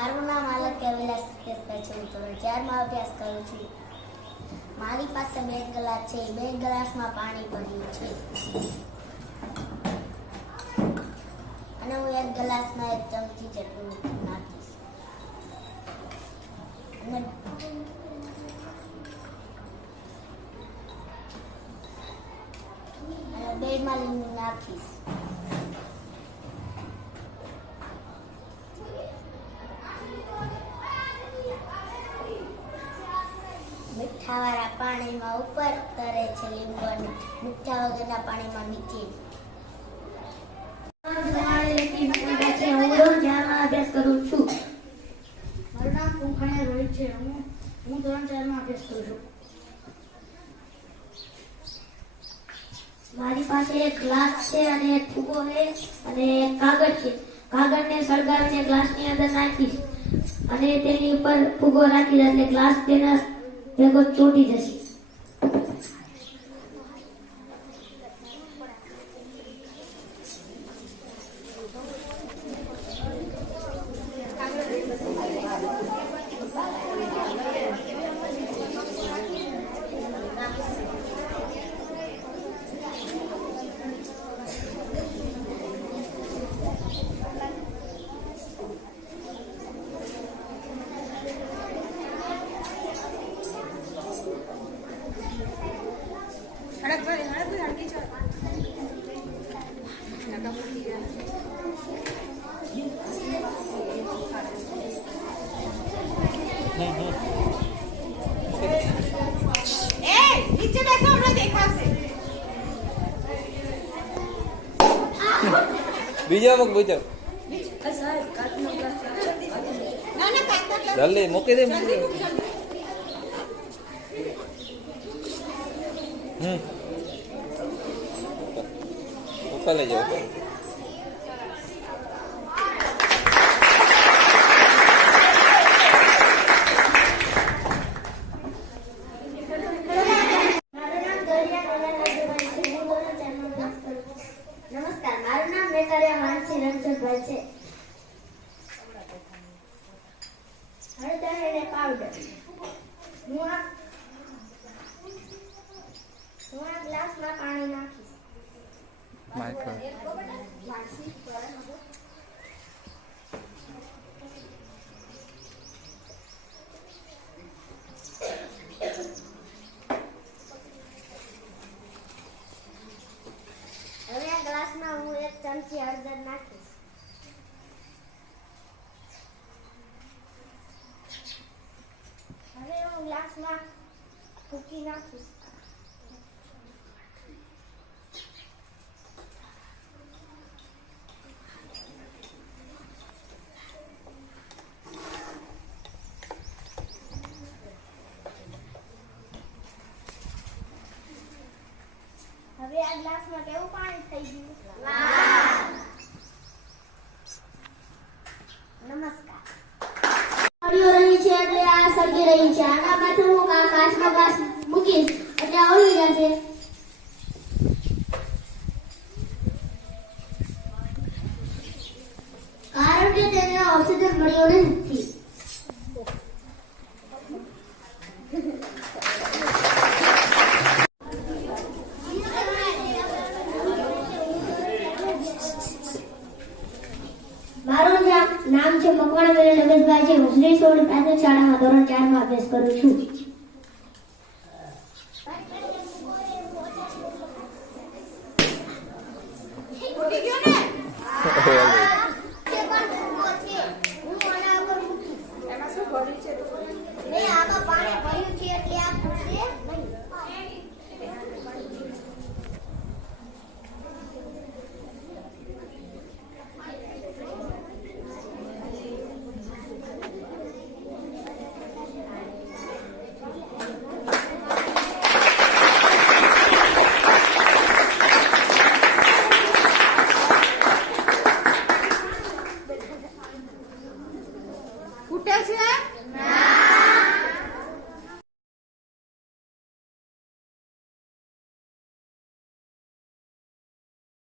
મારું નામ આલક વિલાસ કેશભાઈ છે. હું ધોરણ 4 માં અભ્યાસ કરું છું. મારી પાસે 2 ગ્લાસ છે. 2 ગ્લાસમાં પાણી ભર્યું છે અને હું 1 ગ્લાસમાં 1 ચમચી જેટલું મીઠું નાખીશ અને 2 માં લીંબુ નાખીશ. મીઠાવાળા પાણીમાં ઉપર તરે છે લીંબુ અને મીઠા વગરના પાણીમાં નીચે. હું ધોરણ 4 માં અભ્યાસ કરું છું. મારું નામ કુંખાણીયા રોહિત છે. હું ધોરણ 4 માં અભ્યાસ કરું છું. મારી પાસે એક ગ્લાસ છે અને એક ફૂગો છે અને એક કાગળ છે. કાગળને સળગાવીને ગ્લાસની અંદર નાખીશ અને તેની ઉપર ફૂગો રાખીશ એટલે ગ્લાસ તેના ભેગો ચોંટી જશે. બીજો મગ બીજો જલ્દી મૂકી દે. ઉપર લઈ જાઓ. નમસ્કાર, મારું નામ મેકારિયા માનસી રણછોડભાઈ છે. હળદર અને પાવડર. હું આ ગ્લાસમાં પાણી નાખીશ. હવે આ ગ્લાસમાં હું 1 ચમચી હળદર નાખીશ. હવે હું ગ્લાસમાં ભૂકી નાખીશ. હવે આ ગ્લાસમાં કેવું પાણી થઈ ગયું? નમસ્કાર. સળિયો રહી છે એટલે આ સળગી રહી છે. આના માથે હું કાચનો ગ્લાસ મૂકીશ એટલે આવડી જશે. કારણ કે તેને ઓક્સિજન મળ્યો નથી. મારું નામ છે મકવાણા વેલા રમેશભાઈ છે. હું શ્રી સોળ પ્રાથમિક શાળામાં ધોરણ 4 માં અભ્યાસ કરું છું.